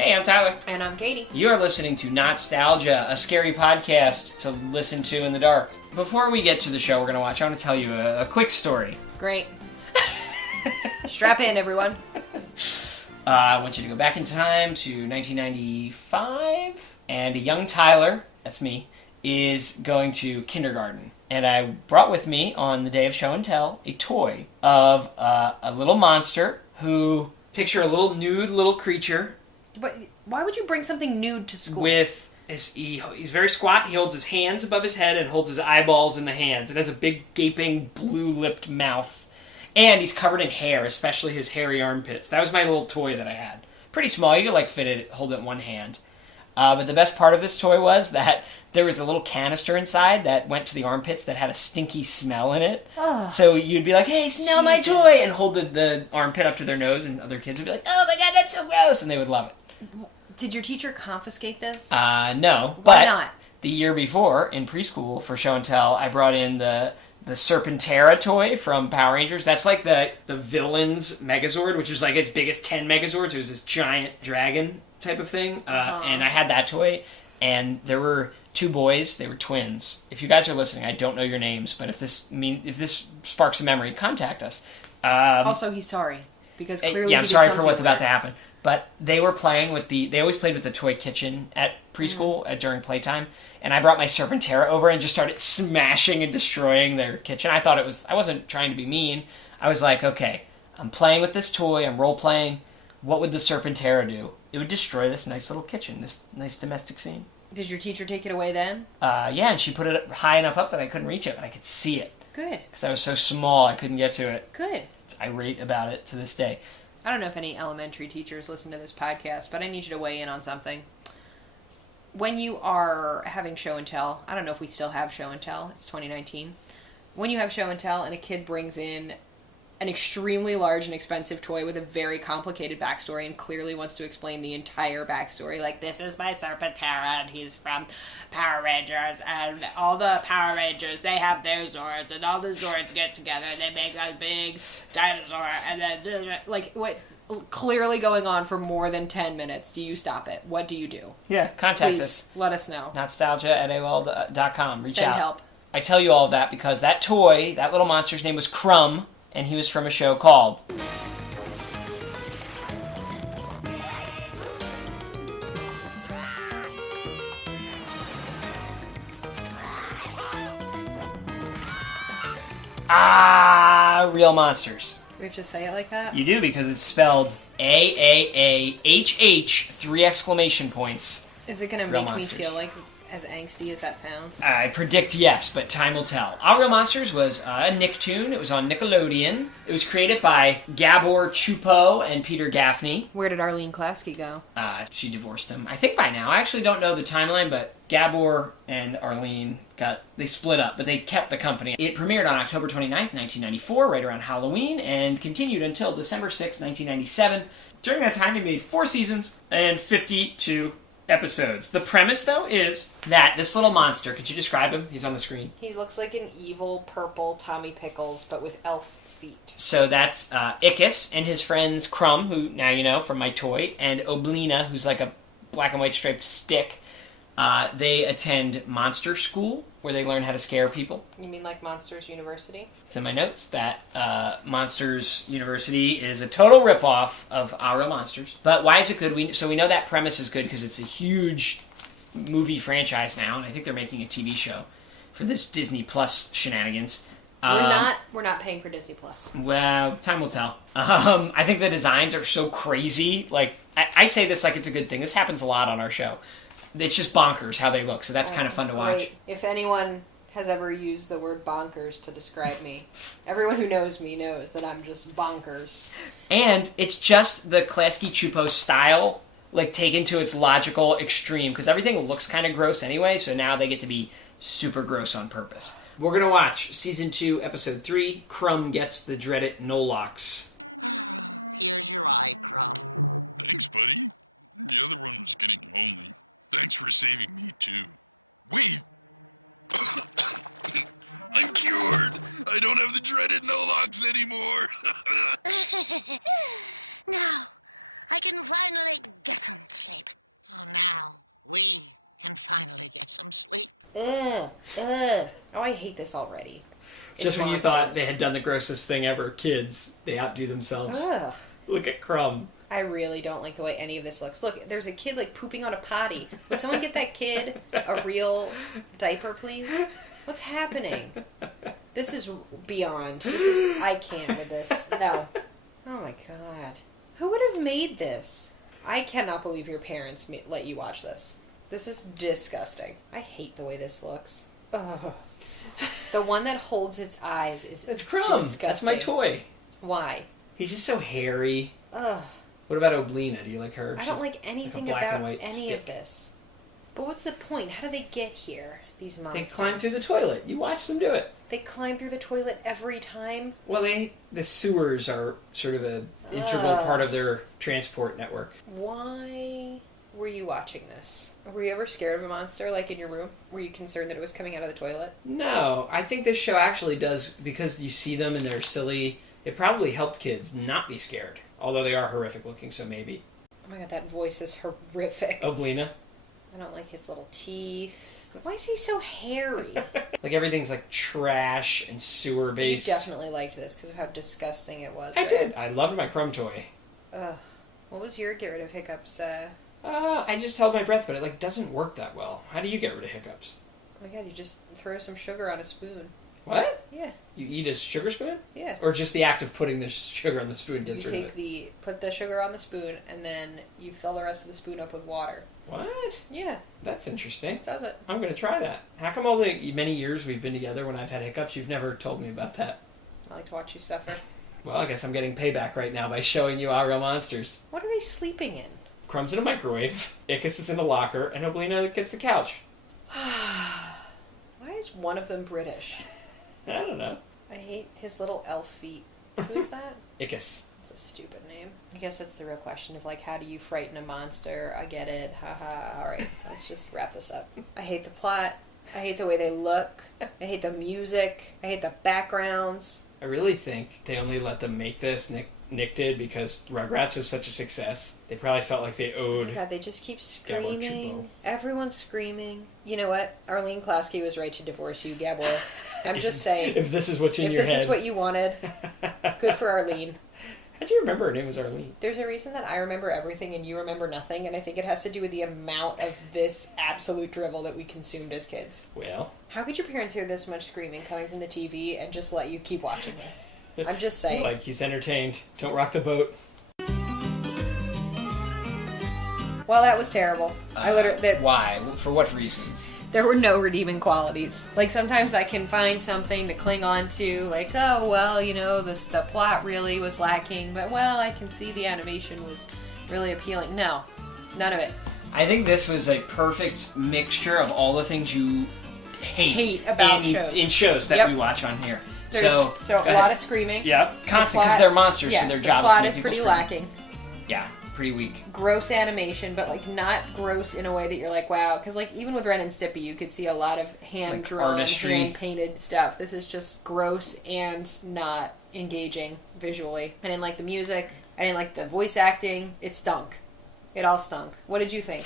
Hey, I'm Tyler. And I'm Katie. You are listening to Not-Stalgia, a scary podcast to listen to in the dark. Before we get to the show we're going to watch, I want to tell you a quick story. Great. Strap in, everyone. I want you to go back in time to 1995, and a young Tyler, that's me, is going to kindergarten. And I brought with me, on the day of show and tell, a toy of a little monster who, picture a little nude little creature. But why would you bring something nude to school? He's very squat. He holds his hands above his head and holds his eyeballs in the hands. It has a big, gaping, blue-lipped mouth. And he's covered in hair, especially his hairy armpits. That was my little toy that I had. Pretty small. You could, hold it in one hand. But the best part of this toy was that there was a little canister inside that went to the armpits that had a stinky smell in it. Ugh. So you'd be like, hey, smell my toy! And hold the armpit up to their nose, and other kids would be like, oh my god, that's so gross! And they would love it. Did your teacher confiscate this? No. Why not? The year before, in preschool, for show and tell, I brought in the Serpentera toy from Power Rangers. That's like the villain's Megazord, which is like as big as 10 Megazords. It was this giant dragon type of thing. And I had that toy, and there were two boys. They were twins. If you guys are listening, I don't know your names, but if this sparks a memory, contact us. Also, he's sorry, because clearly I'm sorry for what's about to happen. But they were playing with they always played with the toy kitchen at preschool during playtime. And I brought my Serpentera over and just started smashing and destroying their kitchen. I wasn't trying to be mean. I was like, okay, I'm playing with this toy, I'm role-playing. What would the Serpentera do? It would destroy this nice little kitchen, this nice domestic scene. Did your teacher take it away then? Yeah, and she put it high enough up that I couldn't reach it, but I could see it. Good. Because I was so small, I couldn't get to it. Good. I rate about it to this day. I don't know if any elementary teachers listen to this podcast, but I need you to weigh in on something. When you are having show and tell, I don't know if we still have show and tell, it's 2019. When you have show and tell and a kid brings in an extremely large and expensive toy with a very complicated backstory and clearly wants to explain the entire backstory, like, this is my Serpentera and he's from Power Rangers and all the Power Rangers, they have their Zords and all the Zords get together and they make a big dinosaur and then, like, what's clearly going on for more than 10 minutes. Do you stop it? What do you do? Yeah, contact Please, us. let us know. Not-Stalgia@AOL.com. Reach Send out. help. I tell you all of that because that toy, that little monster's name was Crumb, and he was from a show called Aaahh! Real Monsters. We have to say it like that? You do, because it's spelled AAAHH, 3 exclamation points. Is it going to Real make Monsters. me feel like as angsty as that sounds? I predict yes, but time will tell. Our Real Monsters was a Nicktoon. It was on Nickelodeon. It was created by Gabor Chupo and Peter Gaffney. Where did Arlene Klasky go? She divorced him. I think by now. I actually don't know the timeline, but Gabor and Arlene they split up, but they kept the company. It premiered on October 29th, 1994, right around Halloween, and continued until December 6th, 1997. During that time, he made 4 seasons and 52 episodes. The premise, though, is that this little monster, could you describe him? He's on the screen. He looks like an evil purple Tommy Pickles, but with elf feet. So that's Ickis and his friends Crumb, who now you know from my toy, and Oblina, who's like a black and white striped stick. They attend monster school, where they learn how to scare people. You mean like Monsters University? It's in my notes that Monsters University is a total ripoff of Our Real Monsters. But why is it good? We know that premise is good because it's a huge movie franchise now, and I think they're making a TV show for this Disney Plus shenanigans. We're not paying for Disney Plus. Well, time will tell. I think the designs are so crazy. Like, I say this like it's a good thing. This happens a lot on our show. It's just bonkers how they look, so that's kind of fun to watch. If anyone has ever used the word bonkers to describe me, everyone who knows me knows that I'm just bonkers. And it's just the Klasky Chupo style, like, taken to its logical extreme, because everything looks kind of gross anyway, so now they get to be super gross on purpose. We're going to watch Season 2, Episode 3, Crumb Gets the Dreaded No-Locks. Ugh. Ugh. Oh, I hate this already. Just when you thought they had done the grossest thing ever, kids, they outdo themselves. Ugh. Look at Crumb. I really don't like the way any of this looks. Look, there's a kid, like, pooping on a potty. Would someone get that kid a real diaper, please? What's happening? This is beyond. I can't with this. No. Oh my god. Who would have made this? I cannot believe your parents let you watch this. This is disgusting. I hate the way this looks. Ugh. The one that holds its eyes is It's Crumb. disgusting. That's my toy. Why? He's just so hairy. Ugh. What about Oblina? Do you like her? I don't like anything black and about white any stick. of this. But what's the point? How do they get here, these monsters? They climb through the toilet. You watch them do it. They climb through the toilet every time? Well, the sewers are sort of an integral part of their transport network. Why were you watching this? Were you ever scared of a monster, like in your room? Were you concerned that it was coming out of the toilet? No, I think this show actually does, because you see them and they're silly, it probably helped kids not be scared. Although they are horrific looking, so maybe. Oh my god, that voice is horrific. Oblina? I don't like his little teeth. Why is he so hairy? Like everything's like trash and sewer based. You definitely liked this because of how disgusting it was. I right? did. I loved my Crumb toy. Ugh. What was your get rid of hiccups? I just held my breath, but it like doesn't work that well. How do you get rid of hiccups? Oh my god, you just throw some sugar on a spoon. What? Yeah. You eat a sugar spoon? Yeah. Or just the act of putting the sugar on the spoon gets You rid of take it? put the sugar on the spoon, and then you fill the rest of the spoon up with water. What? Yeah, That's interesting. does it. I'm going to try that. How come all the many years we've been together when I've had hiccups, you've never told me about that? I like to watch you suffer. Well, I guess I'm getting payback right now by showing you Aaahh monsters. What are they sleeping in? Crumb's in a microwave, Ickis is in a locker, and Oblina gets the couch. Why is one of them British? I don't know. I hate his little elf feet. Who is that? Ickis. It's a stupid name. I guess that's the real question of, like, how do you frighten a monster? I get it. Haha. Alright, let's just wrap this up. I hate the plot. I hate the way they look. I hate the music. I hate the backgrounds. I really think they only let them make this, Nick did, because Rugrats was such a success. They probably felt like they Oh owed... my god, they just keep Gabor screaming. Chubo. Everyone's screaming. You know what? Arlene Klasky was right to divorce you, Gabor. I'm just saying. If this is what's in If your this head. is what you wanted, good for Arlene. How'd you remember her name was Arlene? There's a reason that I remember everything and you remember nothing, and I think it has to do with the amount of this absolute drivel that we consumed as kids. Well... How could your parents hear this much screaming coming from the TV and just let you keep watching this? I'm just saying. Like, he's entertained. Don't rock the boat. Well, that was terrible. Why? For what reasons? There were no redeeming qualities. Like, sometimes I can find something to cling on to, like, oh, well, you know, the plot really was lacking, but, well, I can see the animation was really appealing. No, none of it. I think this was a perfect mixture of all the things you hate about shows. In shows that we watch on here. So a lot of screaming. Yep. Constant, because they're monsters, so their job is to plot make is people pretty scream. lacking. Yeah, pretty weak. Gross animation, but, like, not gross in a way that you're like, wow. Because, like, even with Ren and Stimpy, you could see a lot of hand-drawn, hand-painted stuff. This is just gross and not engaging visually. I didn't like the music. I didn't like the voice acting. It stunk. It all stunk. What did you think?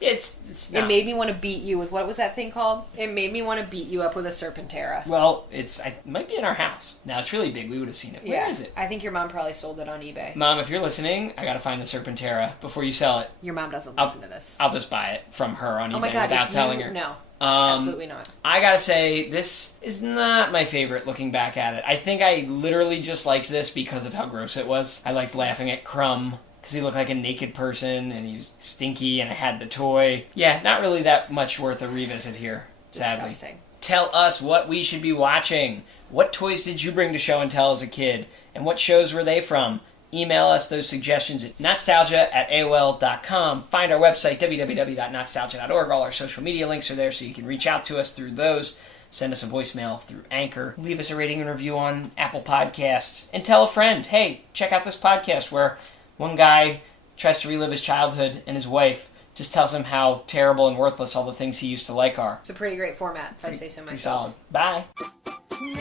It's It made me want to beat you with, what was that thing called? It made me want to beat you up with a Serpentera. Well, it might be in our house. Now, it's really big. We would have seen it. Where is it? I think your mom probably sold it on eBay. Mom, if you're listening, I gotta find the Serpentera before you sell it. Your mom doesn't listen to this. I'll just buy it from her on eBay without telling her. No. Absolutely not. I gotta say, this is not my favorite looking back at it. I think I literally just liked this because of how gross it was. I liked laughing at Crumb, because he looked like a naked person, and he was stinky, and I had the toy. Yeah, not really that much worth a revisit here, sadly. Disgusting. Tell us what we should be watching. What toys did you bring to show and tell as a kid? And what shows were they from? Email us those suggestions at Not-Stalgia@AOL.com. Find our website, www.notstalgia.org. All our social media links are there, so you can reach out to us through those. Send us a voicemail through Anchor. Leave us a rating and review on Apple Podcasts. And tell a friend, hey, check out this podcast where one guy tries to relive his childhood, and his wife just tells him how terrible and worthless all the things he used to like are. It's a pretty great format, if I say so myself. Pretty solid. Bye.